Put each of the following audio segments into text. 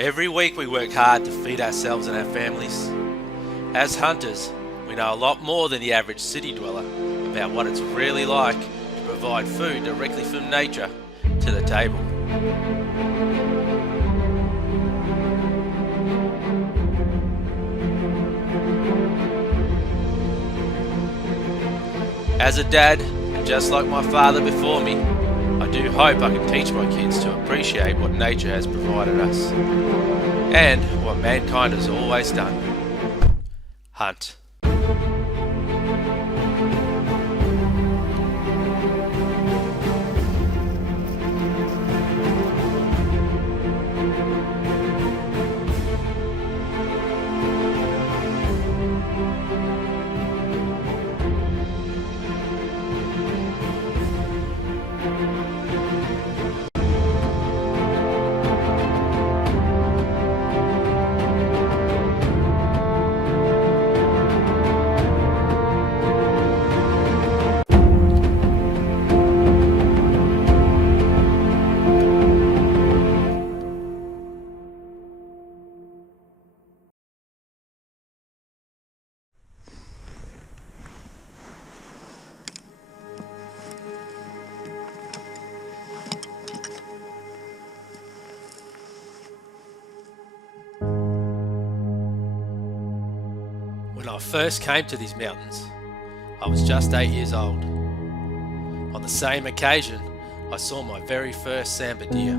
Every week we work hard to feed ourselves and our families. As hunters, we know a lot more than the average city dweller about what it's really like to provide food directly from nature to the table. As a dad, and just like my father before me, I do hope I can teach my kids to appreciate what nature has provided us, and what mankind has always done: hunt. When I first came to these mountains, I was just 8 years old. On the same occasion, I saw my very first sambar deer.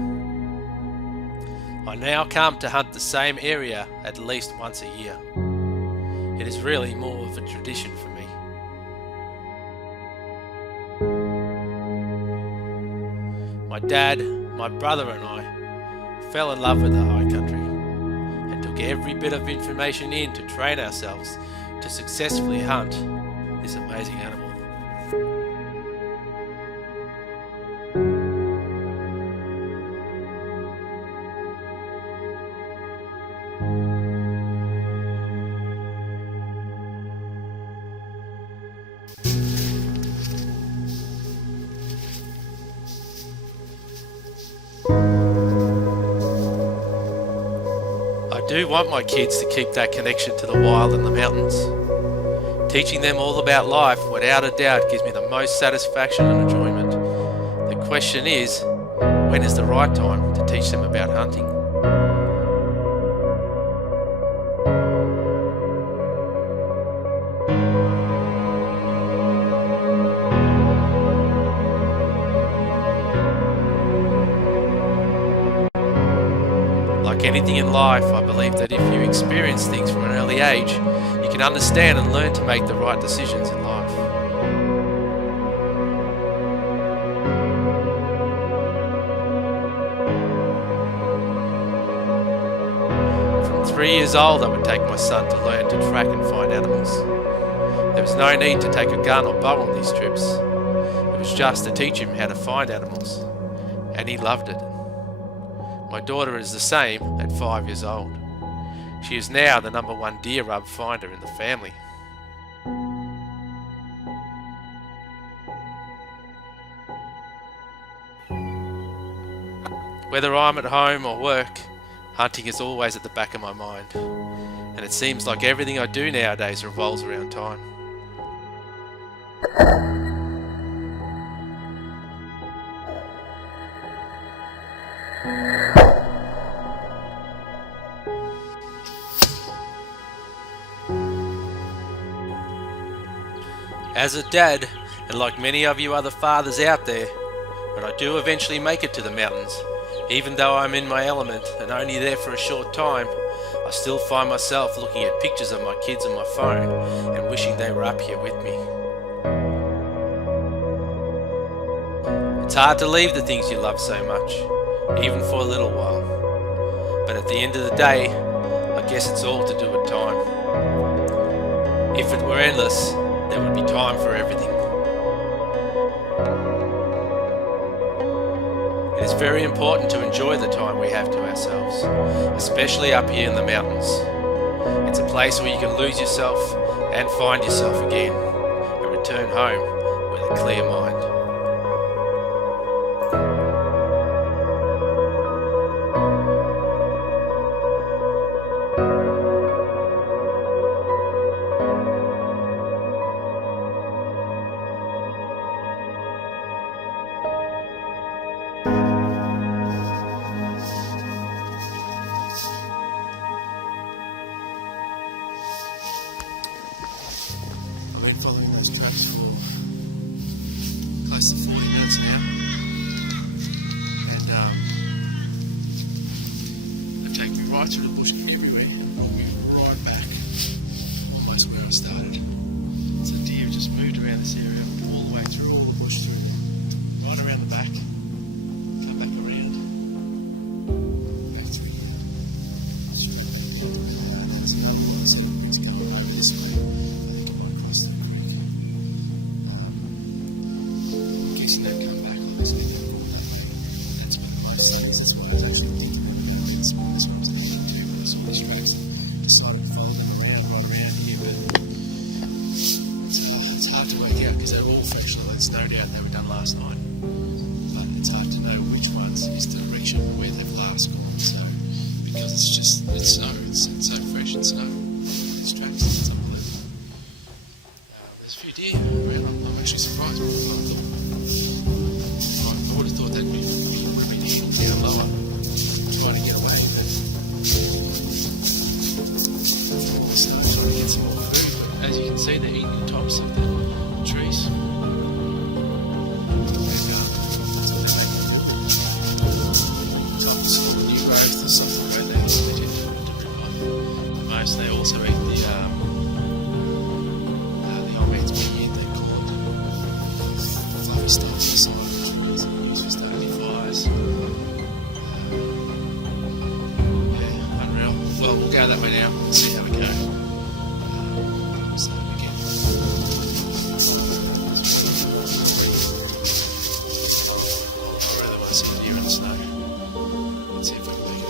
I now come to hunt the same area at least once a year. It is really more of a tradition for me. My dad, my brother and I fell in love with the high country and took every bit of information in to train ourselves to successfully hunt this amazing animal. I do want my kids to keep that connection to the wild and the mountains. Teaching them all about life without a doubt gives me the most satisfaction and enjoyment. The question is, when is the right time to teach them about hunting? Like anything in life, I believe that if you experience things from an early age, you can understand and learn to make the right decisions in life. From 3 years old, I would take my son to learn to track and find animals. There was no need to take a gun or bow on these trips. It was just to teach him how to find animals, and he loved it. My daughter is the same at 5 years old. She is now the #1 deer rub finder in the family. Whether I'm at home or work, hunting is always at the back of my mind, and it seems like everything I do nowadays revolves around time. As a dad, and like many of you other fathers out there, when I do eventually make it to the mountains, even though I'm in my element and only there for a short time, I still find myself looking at pictures of my kids on my phone and wishing they were up here with me. It's hard to leave the things you love so much, even for a little while. But at the end of the day, I guess it's all to do with time. If it were endless, there would be time for everything. It is very important to enjoy the time we have to ourselves, especially up here in the mountains. It's a place where you can lose yourself and find yourself again, and return home with a clear mind. close to 40 minutes now, and they take me right through the bush everywhere, and brought me right back, almost where I started. So deer just moved around this area, all the way through all the bush, through right around the back, come back around, back through here, straight back down. There's another one, so it's coming over this way. I think it might cross the creek. Guessing they'll come back on this video. That's what most things, that's what I was actually thinking about. This one was looking into when I saw these tracks. Decided to follow them around, right around here, but it's hard to work out because they're all fresh. There's no doubt they were done last night, but it's hard to know which ones is to reach them where they've last gone. So because it's snow, it's so fresh and snow. These tracks, it's unbelievable. There's a few deer around. I'm actually surprised by what I thought. I would have thought they'd be down lower, trying to get away. But the snow trying to get some more food. But as you can see, they're eating the tops of the trees. They also eat the old man's weed, they call it fluffy stuff on the side, it's used for starting fires. Yeah, unreal. Well, we'll go that way now and see how we go. So again, I really want to see the deer in the snow. Let's see if we can make it.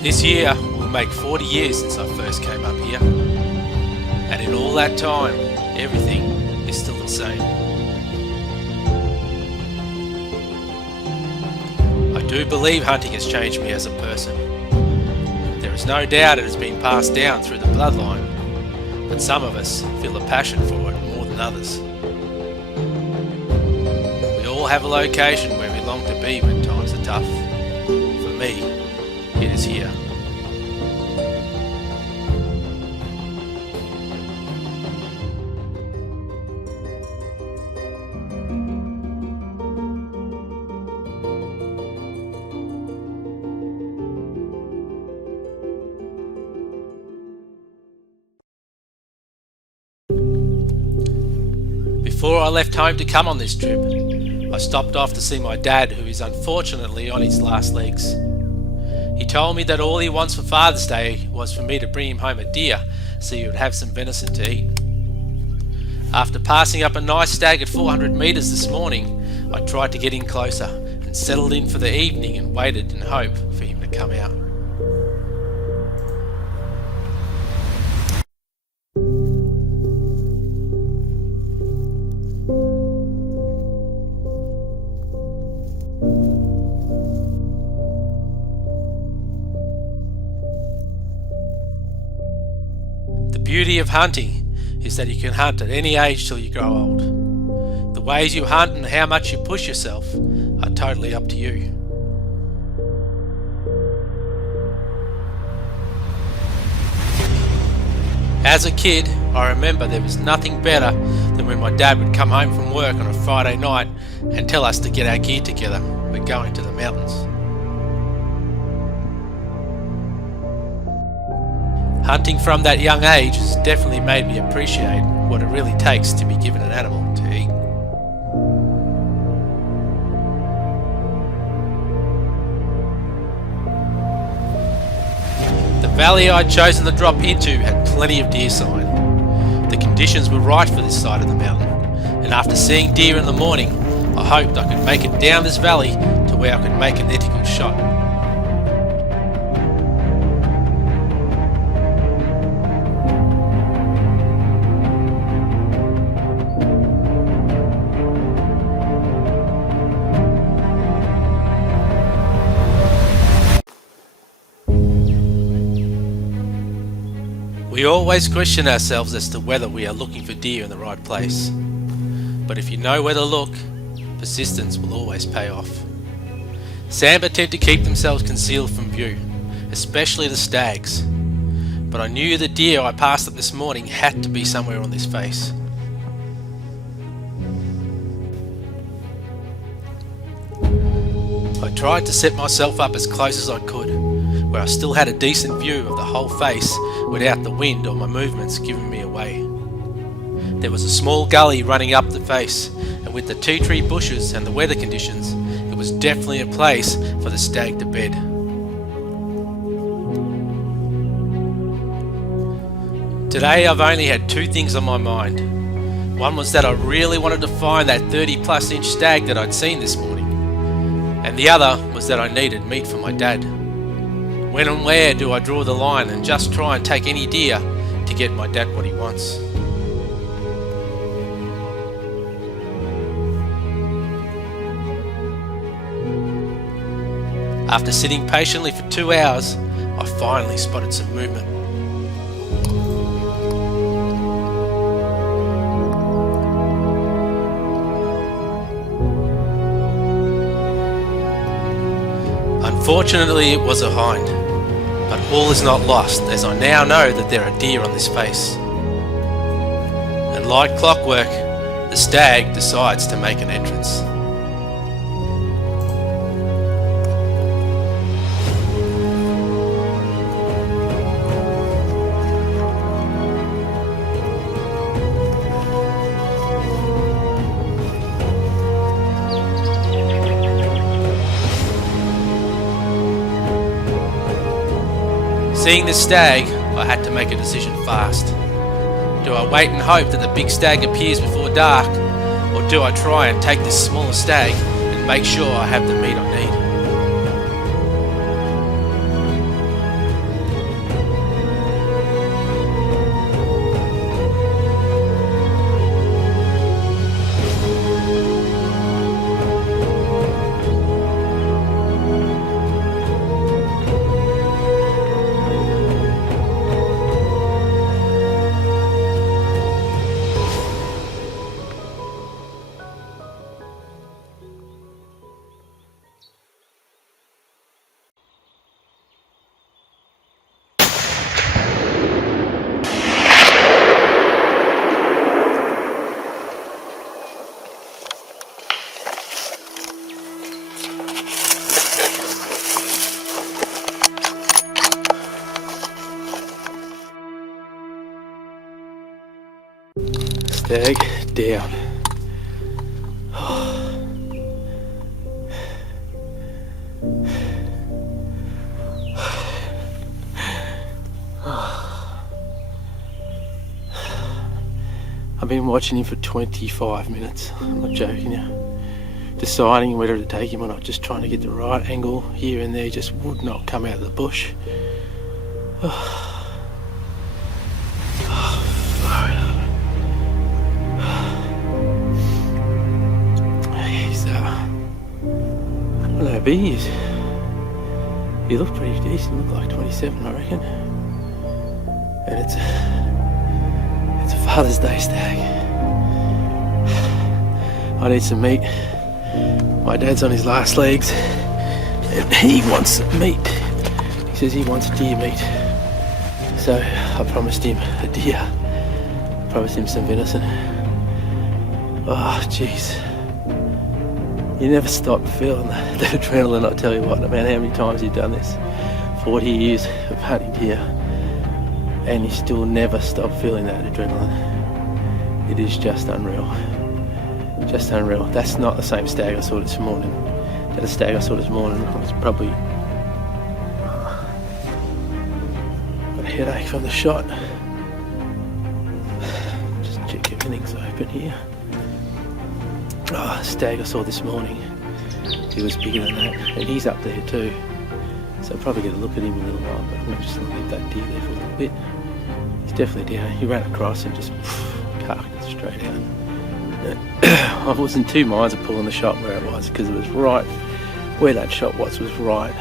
This year will make 40 years since I first came up here, and in all that time, everything is still the same. I do believe hunting has changed me as a person. There is no doubt it has been passed down through the bloodline, but some of us feel a passion for it more than others. We all have a location where we long to be when times are tough. For me, it is here. Before I left home to come on this trip, I stopped off to see my dad, who is unfortunately on his last legs. He told me that all he wants for Father's Day was for me to bring him home a deer so he would have some venison to eat. After passing up a nice stag at 400 metres this morning, I tried to get in closer and settled in for the evening and waited in hope for him to come out. The beauty of hunting is that you can hunt at any age till you grow old. The ways you hunt and how much you push yourself are totally up to you. As a kid, I remember there was nothing better than when my dad would come home from work on a Friday night and tell us to get our gear together. We're going to the mountains. Hunting from that young age has definitely made me appreciate what it really takes to be given an animal to eat. The valley I'd chosen to drop into had plenty of deer sign. The conditions were right for this side of the mountain, and after seeing deer in the morning, I hoped I could make it down this valley to where I could make an ethical shot. We always question ourselves as to whether we are looking for deer in the right place. But if you know where to look, persistence will always pay off. Sambar tend to keep themselves concealed from view, especially the stags. But I knew the deer I passed them this morning had to be somewhere on this face. I tried to set myself up as close as I could, where I still had a decent view of the whole face without the wind or my movements giving me away. There was a small gully running up the face, and with the tea tree bushes and the weather conditions, it was definitely a place for the stag to bed. Today I've only had two things on my mind. One was that I really wanted to find that 30+ inch stag that I'd seen this morning, and the other was that I needed meat for my dad. When and where do I draw the line and just try and take any deer to get my dad what he wants? After sitting patiently for 2 hours, I finally spotted some movement. Unfortunately, it was a hind, but all is not lost, as I now know that there are deer on this face. And like clockwork, the stag decides to make an entrance. Seeing this stag, I had to make a decision fast. Do I wait and hope that the big stag appears before dark, or do I try and take this smaller stag and make sure I have the meat I need? Stag down. I've been watching him for 25 minutes, I'm not joking you. Deciding whether to take him or not, just trying to get the right angle here and there, just would not come out of the bush. He looked pretty decent, looked like 27 I reckon. And it's a Fathers Day Stag. I need some meat. My dad's on his last legs and he wants meat. He says he wants deer meat. So I promised him a deer. Promised him some venison. Oh jeez. You never stop feeling the adrenaline, I tell you what, no matter how many times you've done this. 40 years of hunting deer, and you still never stop feeling that adrenaline. It is just unreal. Just unreal. That's not the same stag I saw this morning. That stag I saw this morning was probably got a headache from the shot. Just check everything's open here. Stag I saw this morning, he was bigger than that, and he's up there too, so I'll probably get a look at him in a little while, but I'm just going to leave that deer there for a little bit. He's definitely down. He ran across and just carked it straight out. I was in two minds of pulling the shot where it was, because it was right where that shot was right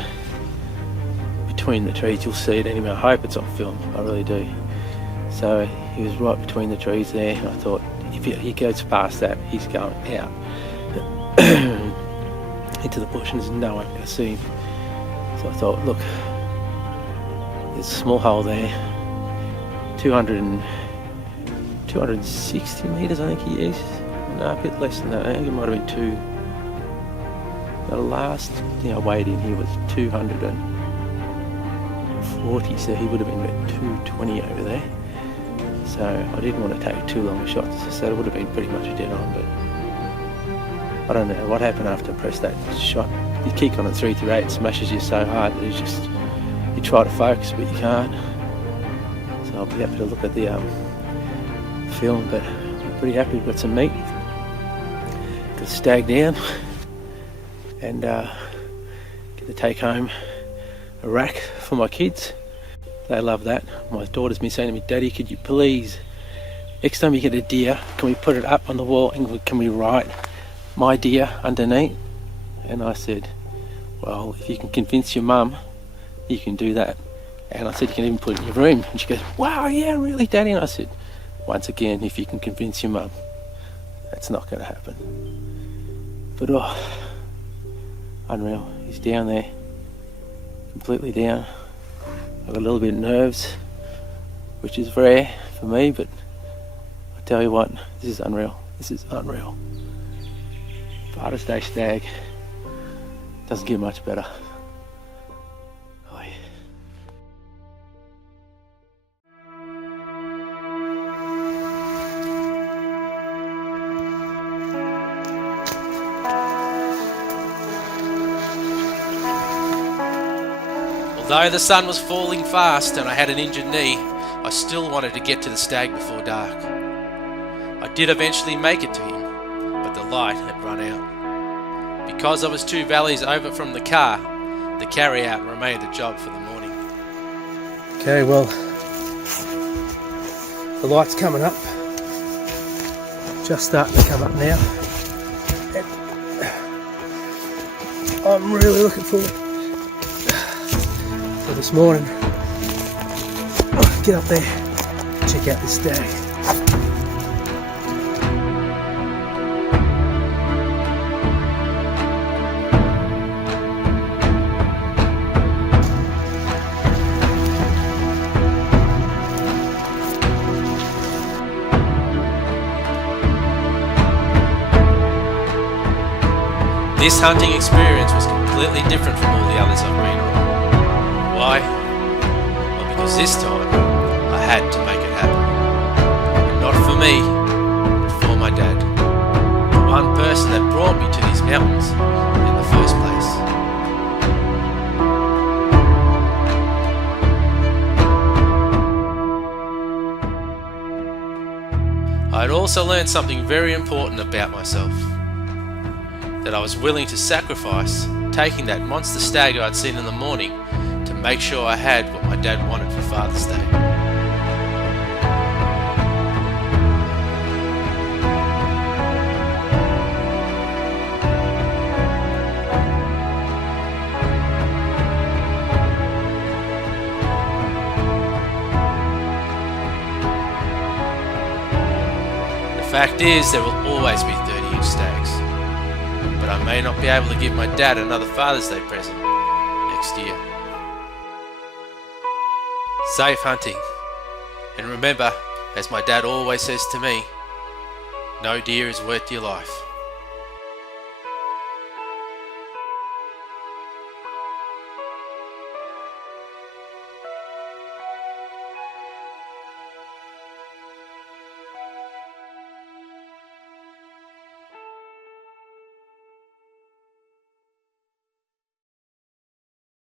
between the trees. You'll see it anyway. I hope it's on film, I really do. So he was right between the trees there, and I thought if he goes past that, he's going out into the bush and there's no one going to see him. So I thought, look, there's a small hole there, 260 metres I think he is. No, a bit less than that. I think it might have been two. The last thing I weighed in here was 240, so he would have been about 220 over there. So I didn't want to take too long a shot, so it would have been pretty much a dead on, but I don't know what happened after I pressed that shot. You kick on at 3-8, it smashes you so hard that it's just, you try to focus but you can't. So I'll be happy to look at the film, but I'm pretty happy we've got some meat. Got a stag down, and get to take home a rack for my kids. They love that. My daughter's been saying to me, Daddy, could you please, next time you get a deer, can we put it up on the wall and can we write my deer underneath? And I said, well, if you can convince your mum, you can do that. And I said, you can even put it in your room. And she goes, wow, yeah, really, Daddy? And I said, once again, if you can convince your mum, that's not going to happen. But oh, unreal. He's down there, completely down. I've got a little bit of nerves, which is rare for me, but I tell you what, this is unreal. This is unreal. Fathers Day Stag doesn't get much better. Oh, yeah. Although the sun was falling fast and I had an injured knee, I still wanted to get to the stag before dark. I did eventually make it to him, but the light had run out. Because I was 2 valleys over from the car, the carry-out remained a job for the morning. Okay, well, the light's coming up. Just starting to come up now. I'm really looking forward to this morning. Get up there, check out this stag. This hunting experience was completely different from all the others I've been on. Why? Well, because this time I had to make it happen. And not for me, but for my dad. The one person that brought me to these mountains in the first place. I had also learned something very important about myself. That I was willing to sacrifice taking that monster stag I'd seen in the morning to make sure I had what my dad wanted for Father's Day. The fact is, there will always be 30-inch stags. But I may not be able to give my dad another Father's Day present next year. Safe hunting. And remember, as my dad always says to me, no deer is worth your life.